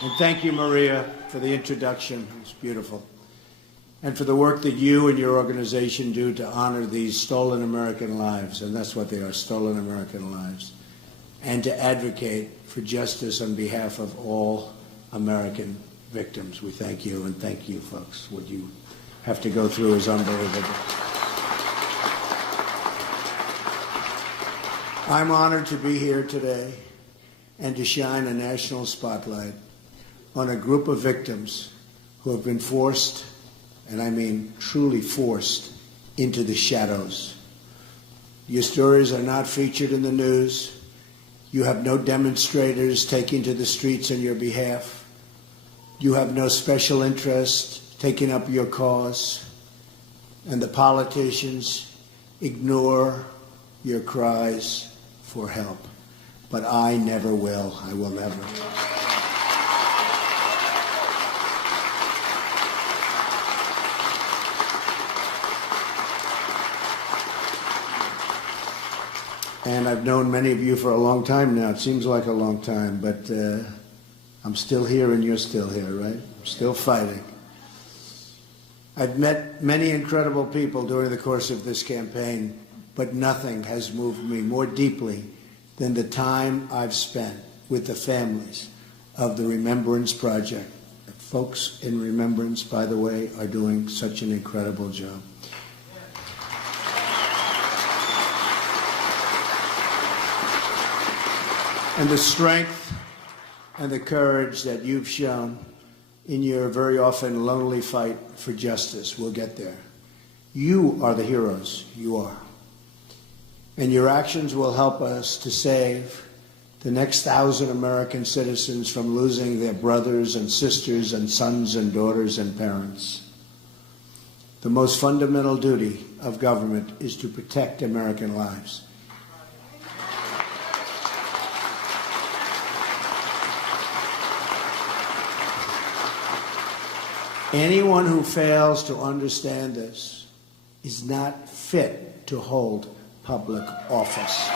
And thank you, Maria, for the introduction. It's beautiful. And for the work that you and your organization do to honor these stolen American lives, and that's what they are, stolen American lives, and to advocate for justice on behalf of all American victims. We thank you, and thank you, folks. What you have to go through is unbelievable. I'm honored to be here today and to shine a national spotlight on a group of victims who have been forced, and I mean truly forced, into the shadows. Your stories are not featured in the news. You have no demonstrators taking to the streets on your behalf. You have no special interest taking up your cause. And the politicians ignore your cries for help. But I never will. I will never. And I've known many of you for a long time now. It seems like a long time, but I'm still here and you're still here, right? I'm still fighting. I've met many incredible people during the course of this campaign, but nothing has moved me more deeply than the time I've spent with the families of the Remembrance Project. The folks in Remembrance, by the way, are doing such an incredible job. And the strength and the courage that you've shown in your very often lonely fight for justice, we'll get there. You are the heroes, you are. And your actions will help us to save the next 1,000 American citizens from losing their brothers and sisters and sons and daughters and parents. The most fundamental duty of government is to protect American lives. Anyone who fails to understand this is not fit to hold public office.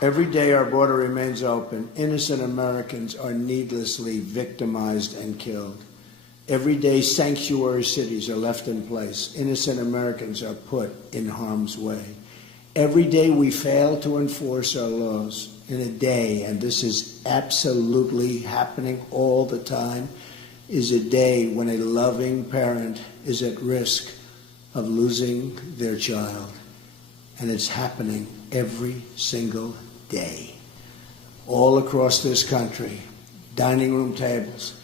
Every day our border remains open, innocent Americans are needlessly victimized and killed. Every day sanctuary cities are left in place. Innocent Americans are put in harm's way. Every day we fail to enforce our laws. In a day, and this is absolutely happening all the time, is a day when a loving parent is at risk of losing their child. And it's happening every single day. All across this country, dining room tables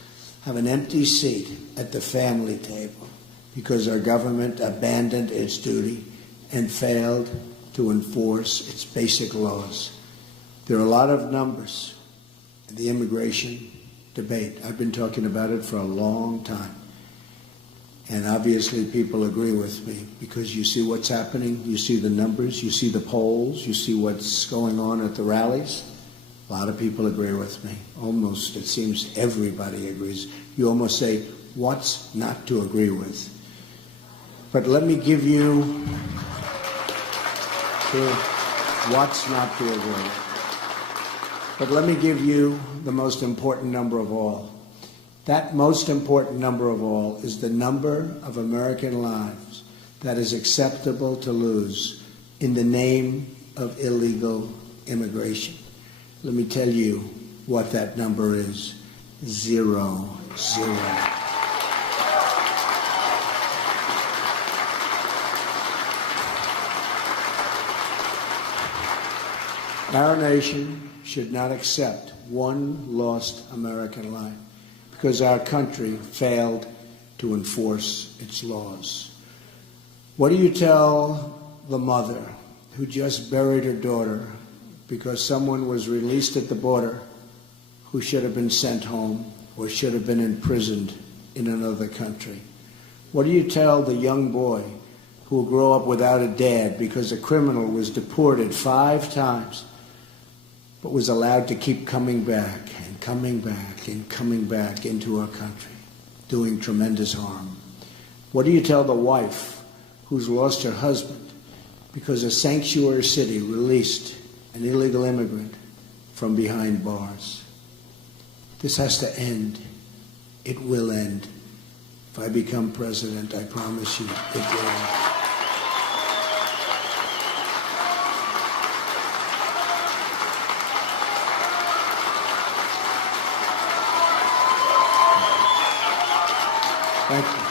have an empty seat at the family table because our government abandoned its duty and failed to enforce its basic laws. There are a lot of numbers in the immigration debate. I've been talking about it for a long time. And obviously people agree with me because you see what's happening, you see the numbers, you see the polls, you see what's going on at the rallies. A lot of people agree with me. Almost, it seems everybody agrees. You almost say, what's not to agree with? But let me give you what's not to agree with. But let me give you the most important number of all. That most important number of all is the number of American lives that is acceptable to lose in the name of illegal immigration. Let me tell you what that number is. 0, 0. Our nation should not accept one lost American life because our country failed to enforce its laws. What do you tell the mother who just buried her daughter because someone was released at the border who should have been sent home or should have been imprisoned in another country? What do you tell the young boy who will grow up without a dad because a criminal was deported 5 times but was allowed to keep coming back and coming back and coming back into our country, doing tremendous harm? What do you tell the wife who's lost her husband because a sanctuary city released an illegal immigrant from behind bars. This has to end. It will end. If I become president, I promise you it will end. Thank you.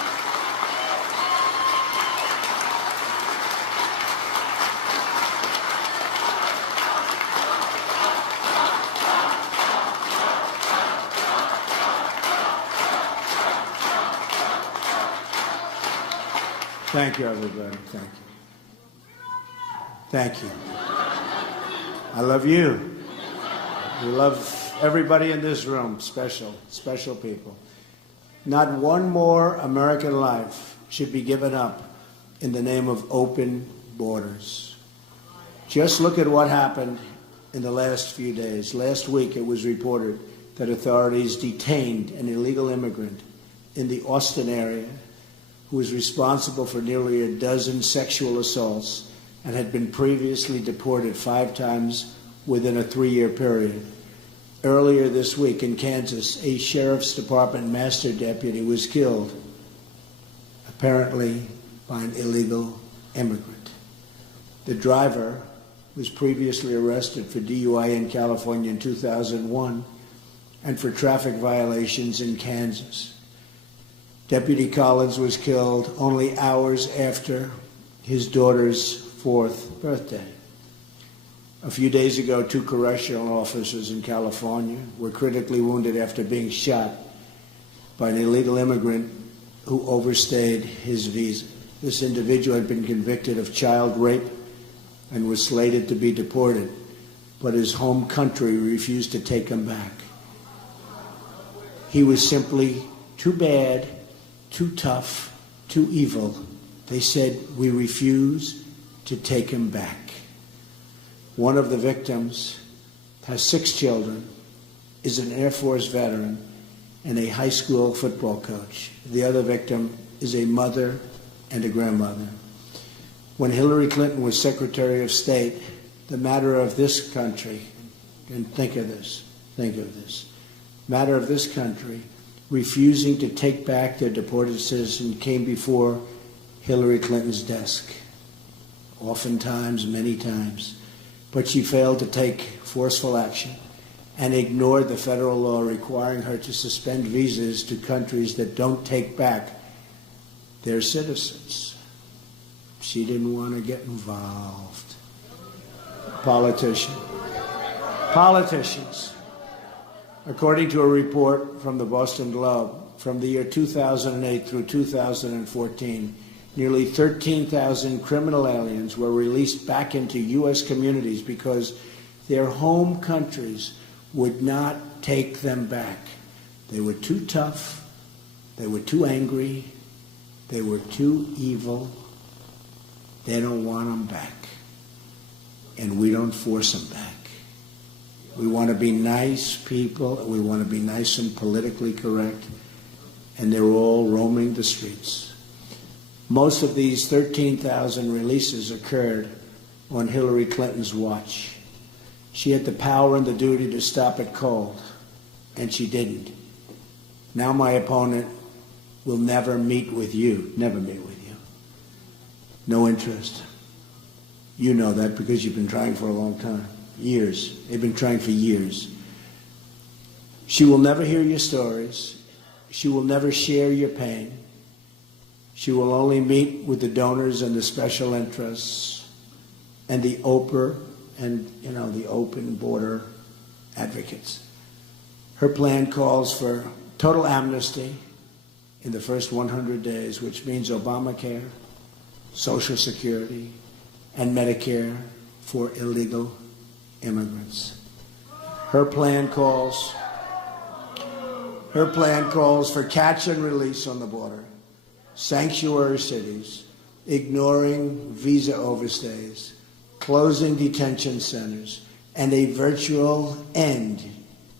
Thank you, everybody. Thank you. Thank you. I love you. We love everybody in this room. Special, special people. Not one more American life should be given up in the name of open borders. Just look at what happened in the last few days. Last week it was reported that authorities detained an illegal immigrant in the Austin area who was responsible for nearly a dozen sexual assaults and had been previously deported 5 times within a 3-year period. Earlier this week in Kansas, a sheriff's department master deputy was killed, apparently by an illegal immigrant. The driver was previously arrested for DUI in California in 2001 and for traffic violations in Kansas. Deputy Collins was killed only hours after his daughter's 4th birthday. A few days ago, 2 correctional officers in California were critically wounded after being shot by an illegal immigrant who overstayed his visa. This individual had been convicted of child rape and was slated to be deported, but his home country refused to take him back. He was simply too bad, too tough, too evil. They said, "We refuse to take him back." One of the victims has 6 children, is an Air Force veteran, and a high school football coach. The other victim is a mother and a grandmother. When Hillary Clinton was Secretary of State, the matter of this country, and think of this, matter of this country refusing to take back their deported citizen came before Hillary Clinton's desk, oftentimes, many times. But she failed to take forceful action and ignored the federal law requiring her to suspend visas to countries that don't take back their citizens. She didn't want to get involved. Politicians. According to a report from the Boston Globe, from the year 2008 through 2014, nearly 13,000 criminal aliens were released back into U.S. communities because their home countries would not take them back. They were too tough, they were too angry, they were too evil. They don't want them back. And we don't force them back. We want to be nice people, we want to be nice and politically correct, and they're all roaming the streets. Most of these 13,000 releases occurred on Hillary Clinton's watch. She had the power and the duty to stop it cold, and she didn't. Now my opponent will never meet with you. No interest. You know that because you've been trying for a long time. Years. They've been trying for years. She will never hear your stories. She will never share your pain. She will only meet with the donors and the special interests and the the open border advocates. Her plan calls for total amnesty in the first 100 days, which means Obamacare, Social Security, and Medicare for illegal immigrants. Her plan calls for catch and release on the border, sanctuary cities, ignoring visa overstays, closing detention centers, and a virtual end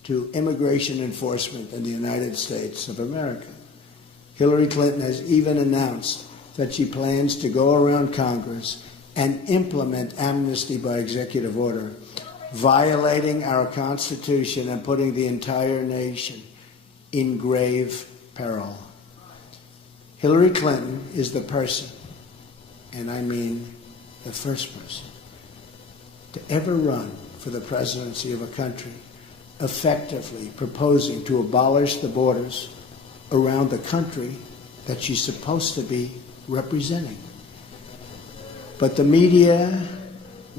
to immigration enforcement in the United States of America. Hillary Clinton has even announced that she plans to go around Congress and implement amnesty by executive order, violating our Constitution and putting the entire nation in grave peril. Hillary Clinton is the person, and I mean the first person, to ever run for the presidency of a country effectively proposing to abolish the borders around the country that she's supposed to be representing. But the media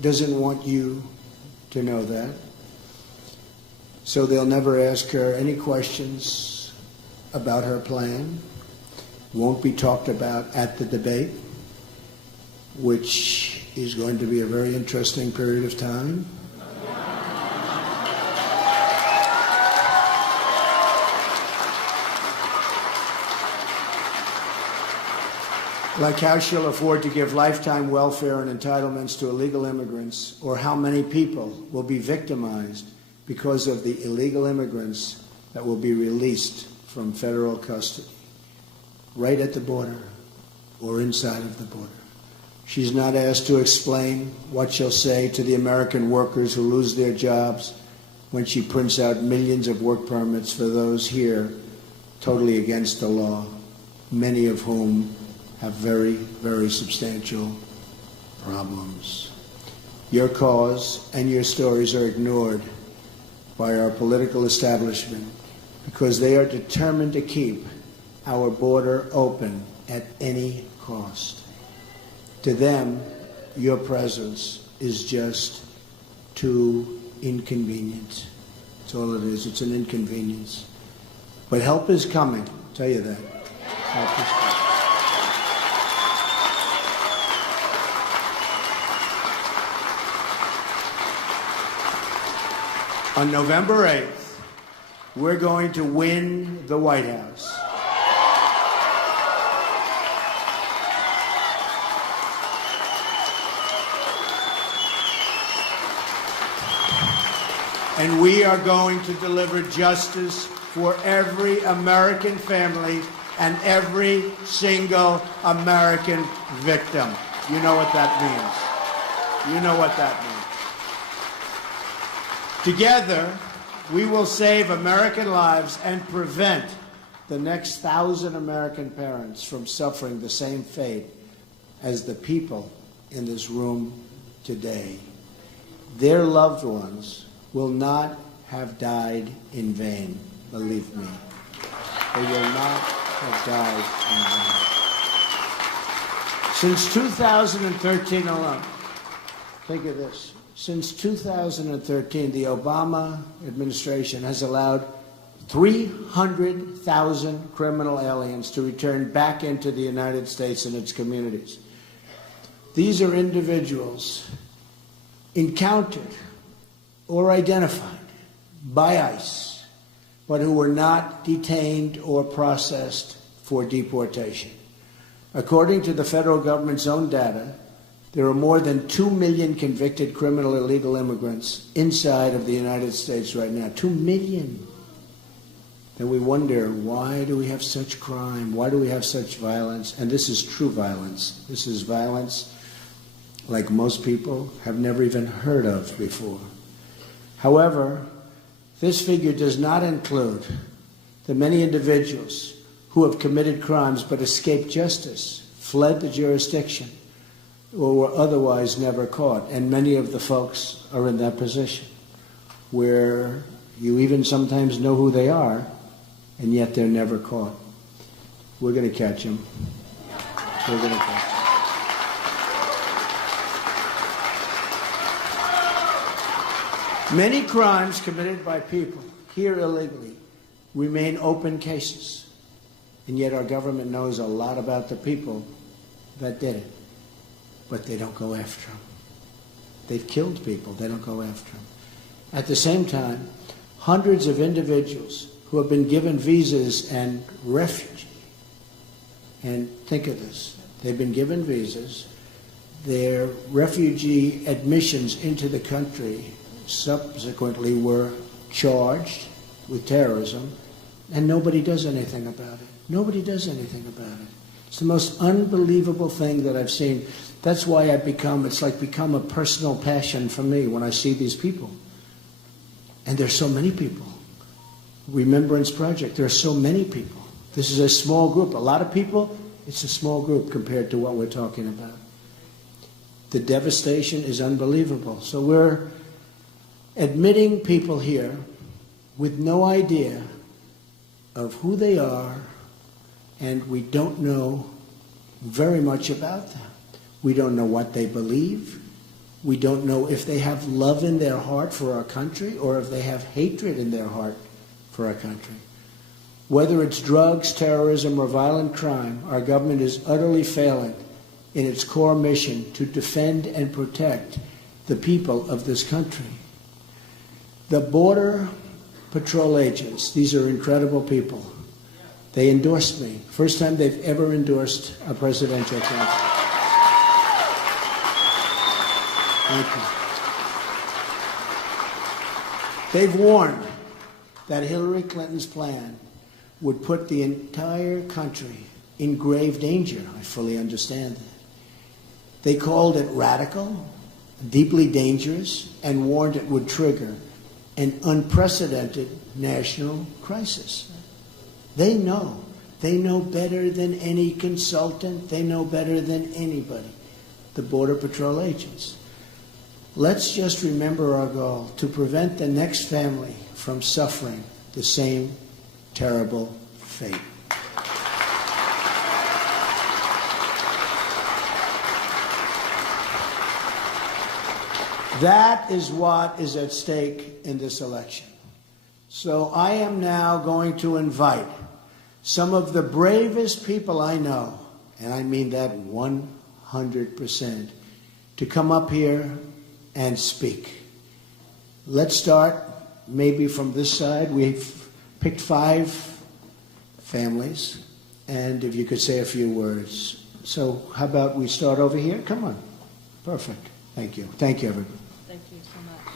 doesn't want you to know that. So they'll never ask her any questions about her plan. Won't be talked about at the debate, which is going to be a very interesting period of time. Like how she'll afford to give lifetime welfare and entitlements to illegal immigrants, or how many people will be victimized because of the illegal immigrants that will be released from federal custody, right at the border or inside of the border. She's not asked to explain what she'll say to the American workers who lose their jobs when she prints out millions of work permits for those here totally against the law, many of whom have very, very substantial problems. Your cause and your stories are ignored by our political establishment because they are determined to keep our border open at any cost. To them, your presence is just too inconvenient. That's all it is. It's an inconvenience. But help is coming. I'll tell you that. Help is coming. On November 8th, we're going to win the White House. And we are going to deliver justice for every American family and every single American victim. You know what that means. You know what that means. Together, we will save American lives and prevent the next 1,000 American parents from suffering the same fate as the people in this room today. Their loved ones will not have died in vain, believe me. They will not have died in vain. Since 2013 alone, think of this. Since 2013, the Obama administration has allowed 300,000 criminal aliens to return back into the United States and its communities. These are individuals encountered or identified by ICE, but who were not detained or processed for deportation. According to the federal government's own data, there are more than 2 million convicted criminal illegal immigrants inside of the United States right now. 2 million. Then we wonder, why do we have such crime? Why do we have such violence? And this is true violence. This is violence like most people have never even heard of before. However, this figure does not include the many individuals who have committed crimes but escaped justice, fled the jurisdiction, or were otherwise never caught. And many of the folks are in that position where you even sometimes know who they are, and yet they're never caught. We're going to catch them. We're going to catch them. Many crimes committed by people here illegally remain open cases, and yet our government knows a lot about the people that did it. But they don't go after them. They've killed people. They don't go after them. At the same time, hundreds of individuals who have been given visas and refugee, and think of this, they've been given visas, their refugee admissions into the country subsequently were charged with terrorism, and nobody does anything about it. Nobody does anything about it. It's the most unbelievable thing that I've seen. That's why it's like become a personal passion for me when I see these people. And there's so many people. Remembrance Project, there are so many people. This is a small group. A lot of people, it's a small group compared to what we're talking about. The devastation is unbelievable. So we're admitting people here with no idea of who they are, and we don't know very much about them. We don't know what they believe. We don't know if they have love in their heart for our country or if they have hatred in their heart for our country. Whether it's drugs, terrorism, or violent crime, our government is utterly failing in its core mission to defend and protect the people of this country. The Border Patrol agents, these are incredible people. They endorsed me. First time they've ever endorsed a presidential candidate. Thank you. They've warned that Hillary Clinton's plan would put the entire country in grave danger. I fully understand that. They called it radical, deeply dangerous, and warned it would trigger an unprecedented national crisis. They know. They know better than any consultant. They know better than anybody, the Border Patrol agents. Let's just remember our goal, to prevent the next family from suffering the same terrible fate. That is what is at stake in this election. So I am now going to invite some of the bravest people I know, and I mean that 100%, to come up here and speak. Let's start maybe from this side. We've picked 5 families, and if you could say a few words. So how about we start over here? Come on. Perfect. Thank you. Thank you, everybody. Thank you so much.